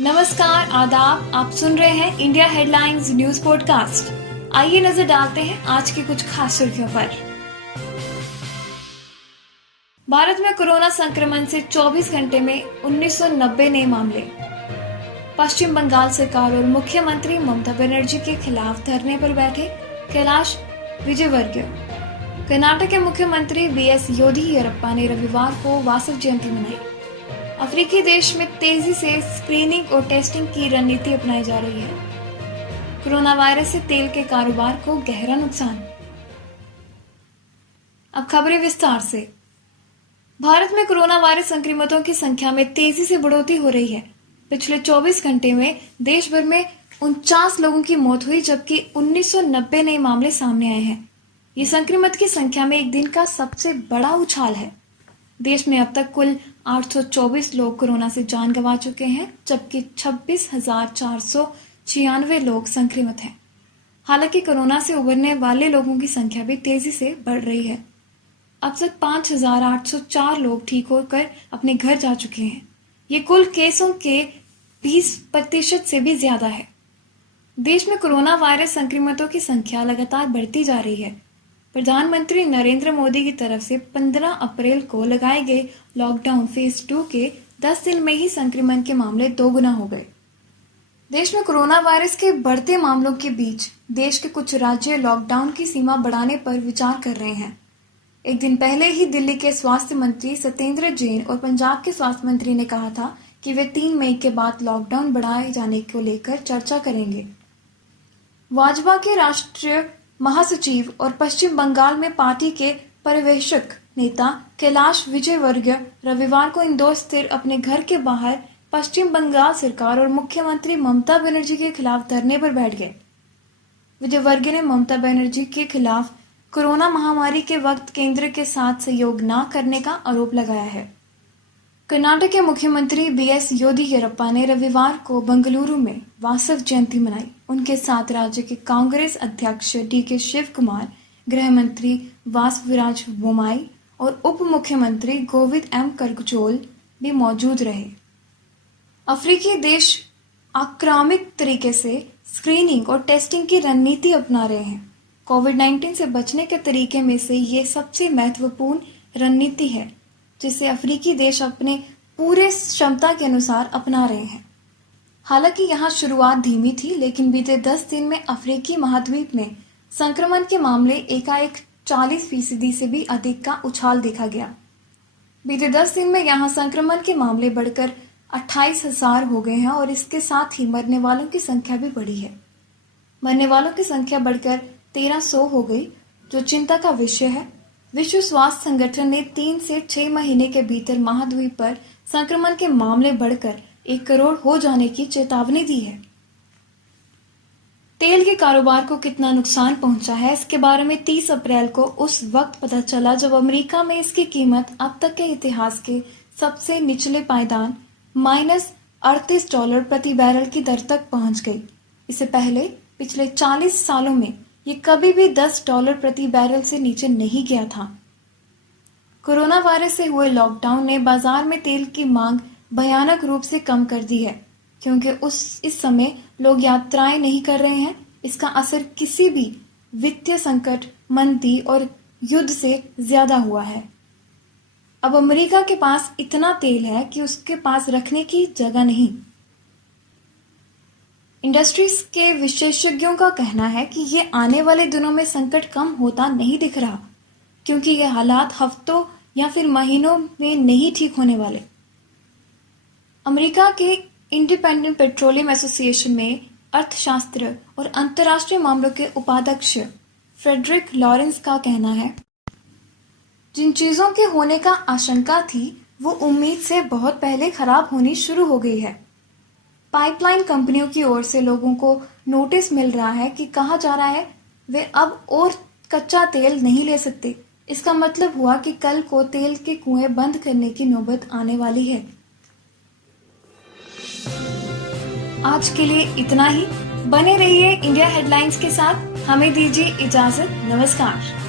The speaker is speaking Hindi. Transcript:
नमस्कार, आदाब। आप सुन रहे हैं इंडिया हेडलाइंस न्यूज पॉडकास्ट। आइए नजर डालते हैं आज की कुछ खास सुर्खियों पर। भारत में कोरोना संक्रमण से 24 घंटे में 1990 नए मामले। पश्चिम बंगाल सरकार और मुख्यमंत्री ममता बनर्जी के खिलाफ धरने पर बैठे कैलाश विजयवर्गीय। कर्नाटक के मुख्यमंत्री बीएस येदियुरप्पा ने रविवार को वासव जयंती मनाई। अफ्रीकी देश में तेजी से स्क्रीनिंग और टेस्टिंग की रणनीति अपनाई जा रही है। कोरोना वायरस से तेल के कारोबार को गहरा नुकसान। अब खबरें विस्तार से। भारत में कोरोना वायरस संक्रमितों की संख्या में तेजी से बढ़ोतरी हो रही है। पिछले 24 घंटे में देश भर में 49 लोगों की मौत हुई, जबकि 1990 नए मामले सामने आए हैं। ये संक्रमित की संख्या में एक दिन का सबसे बड़ा उछाल है। देश में अब तक कुल 824 लोग कोरोना से जान गंवा चुके हैं, जबकि 26,496 लोग संक्रमित हैं। हालांकि कोरोना से उबरने वाले लोगों की संख्या भी तेजी से बढ़ रही है। अब तक 5,804 लोग ठीक होकर अपने घर जा चुके हैं। ये कुल केसों के 20% से भी ज्यादा है। देश में कोरोना वायरस संक्रमितों की संख्या लगातार बढ़ती जा रही है। प्रधानमंत्री नरेंद्र मोदी की तरफ से 15 अप्रैल को लगाए गए लॉकडाउन फेज 2 के 10 दिन में ही संक्रमण के मामले 2 गुना हो गए। देश में कोरोना वायरस के बढ़ते मामलों के बीच देश के कुछ राज्य लॉकडाउन की सीमा बढ़ाने पर विचार कर रहे हैं। एक दिन पहले ही दिल्ली के स्वास्थ्य मंत्री सत्येंद्र जैन और पंजाब के स्वास्थ्य मंत्री ने कहा था कि वे 3 मई के बाद लॉकडाउन बढ़ाए जाने को लेकर चर्चा करेंगे। भाजपा के राष्ट्रीय महासचिव और पश्चिम बंगाल में पार्टी के पर्यवेक्षक नेता कैलाश विजयवर्गीय रविवार को इंदौर स्थित अपने घर के बाहर पश्चिम बंगाल सरकार और मुख्यमंत्री ममता बनर्जी के खिलाफ धरने पर बैठ गए। विजयवर्गीय ने ममता बनर्जी के खिलाफ कोरोना महामारी के वक्त केंद्र के साथ सहयोग न करने का आरोप लगाया है। कर्नाटक के मुख्यमंत्री बीएस येदियुरप्पा ने रविवार को बेंगलुरु में वासव जयंती मनाई। उनके साथ राज्य के कांग्रेस अध्यक्ष डीके शिव कुमार, गृह मंत्री वासवराज बोम्माई और उप मुख्यमंत्री गोविंद एम करगजोल भी मौजूद रहे। अफ्रीकी देश आक्रामक तरीके से स्क्रीनिंग और टेस्टिंग की रणनीति अपना रहे हैं। कोविड-19 से बचने के तरीके में से ये सबसे महत्वपूर्ण रणनीति है, जिसे अफ्रीकी देश अपने पूरे क्षमता के अनुसार अपना रहे हैं। हालांकि यहाँ शुरुआत धीमी थी, लेकिन बीते 10 दिन में अफ्रीकी महाद्वीप में संक्रमण के मामले एकाएक 40% से भी अधिक का उछाल देखा गया। बीते 10 दिन में यहाँ संक्रमण के मामले बढ़कर 28,000 हो गए हैं और इसके साथ ही मरने वालों की संख्या भी बढ़ी है। मरने वालों की संख्या बढ़कर 1300 हो गई, जो चिंता का विषय है। विश्व स्वास्थ्य संगठन ने 3 से 6 महीने के भीतर महाद्वीप पर संक्रमण के मामले बढ़कर 1 करोड़ हो जाने की चेतावनी दी है। तेल के कारोबार को कितना नुकसान पहुंचा है, इसके बारे में 30 अप्रैल को उस वक्त पता चला जब अमेरिका में इसकी कीमत अब तक के इतिहास के सबसे निचले पायदान -$38 प्रति बैरल की दर तक पहुंच गई। इससे पहले पिछले 40 सालों में ये कभी भी $10 प्रति बैरल से नीचे नहीं गया था। कोरोना वायरस से हुए लॉकडाउन ने बाजार में तेल की मांग भयानक रूप से कम कर दी है, क्योंकि इस समय लोग यात्राएं नहीं कर रहे हैं। इसका असर किसी भी वित्तीय संकट, मंदी और युद्ध से ज्यादा हुआ है। अब अमेरिका के पास इतना तेल है कि उसके पास रखने की जगह नहीं। इंडस्ट्रीज के विशेषज्ञों का कहना है कि ये आने वाले दिनों में संकट कम होता नहीं दिख रहा, क्योंकि ये हालात हफ्तों या फिर महीनों में नहीं ठीक होने वाले। अमेरिका के इंडिपेंडेंट पेट्रोलियम एसोसिएशन में अर्थशास्त्र और अंतर्राष्ट्रीय मामलों के उपाध्यक्ष फ्रेडरिक लॉरेंस का कहना है, जिन चीजों के होने का आशंका थी वो उम्मीद से बहुत पहले खराब होनी शुरू हो गई है। पाइपलाइन कंपनियों की ओर से लोगों को नोटिस मिल रहा है कि कहा जा रहा है वे अब और कच्चा तेल नहीं ले सकते। इसका मतलब हुआ कि कल को तेल के कुएं बंद करने की नौबत आने वाली है। आज के लिए इतना ही। बने रहिए इंडिया हेडलाइंस के साथ। हमें दीजिए इजाजत। नमस्कार।